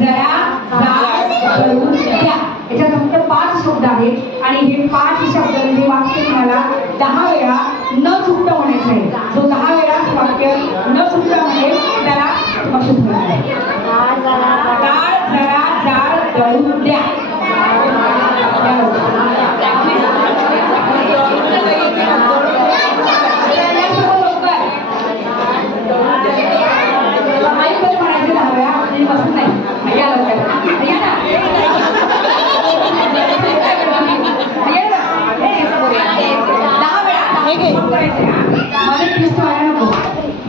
जरा जाड करून द्या. याच्यात फक्त 5 शब्द आहेत आणि हे 5 शब्द म्हणजे वाक्य तुम्हाला 10 वेळा न चुकता म्हणायचं आहे. जो 10 वेळा वाक्य न चुकता म्हणेल त्याला बक्षीस मिळणार आहे. डाळ जरा जाड दळून द्या.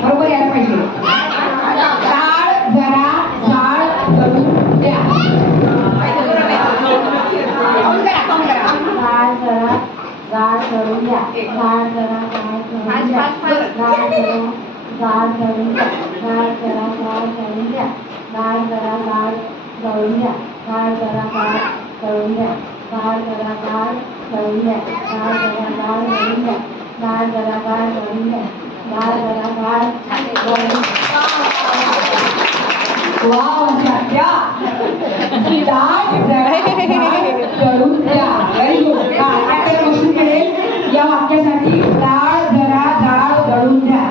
बरोबर यायला पाहिजे. डाळ जरा जाड दळून द्या. डाळ जरा जाड करून द्या. डाळ जरा जाड करून द्या. डाळ जरा जाड करून द्या. डाळ जरा जाड करून द्या. डाळ जरा जाड करून द्या. डाळ जरा जाड करून द्या. डाळ जरा जाड करून द्या. डाळ जरा जाड करून द्या. डाळ जरा जाड करून द्या. वाव द्या. डाळ जरा जाड करून द्या. Very good. आता क्वेश्चन मिळेल या वाक्यासाठी. डाळ जरा जाड दळून द्या.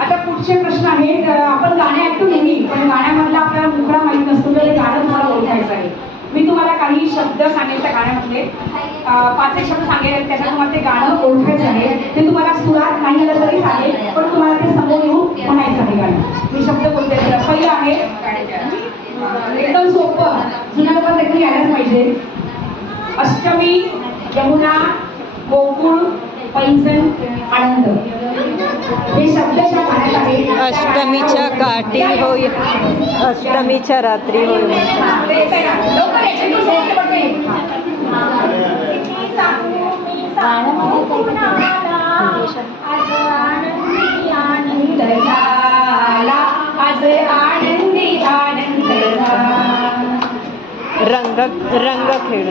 आता पुढचे प्रश्न आहेत. आपण गाणे ऐकतो नेहमी, पण गाण्यामधला आपल्याला मुखडा माहीत नसतो तर गाणं तुम्हाला ओळखायचं आहे. मी तुम्हाला काही शब्द सांगेल त्या गाण्यामधले. 5 शब्द सांगेल, त्याच्यात तुम्हाला ते गाणं ओळखायचं आहे. ते तुम्हाला सुरात नाही आलं तरी चालेल, पण तुम्हाला ते समोर येऊन म्हणायचं आहे गाणं. मी शब्द बोलते. पहिलं आहे एकदम सोपं, जुन्या लोकांना देखील यायलाच पाहिजे. अष्टमी, यमुना, गोकुळ, पैंजण, आनंद. हे शब्दच्या गाण्यात आहे. अष्टमीच्या काठी होय, अष्टमीच्या रात्री होय. रंग रंग खेळ.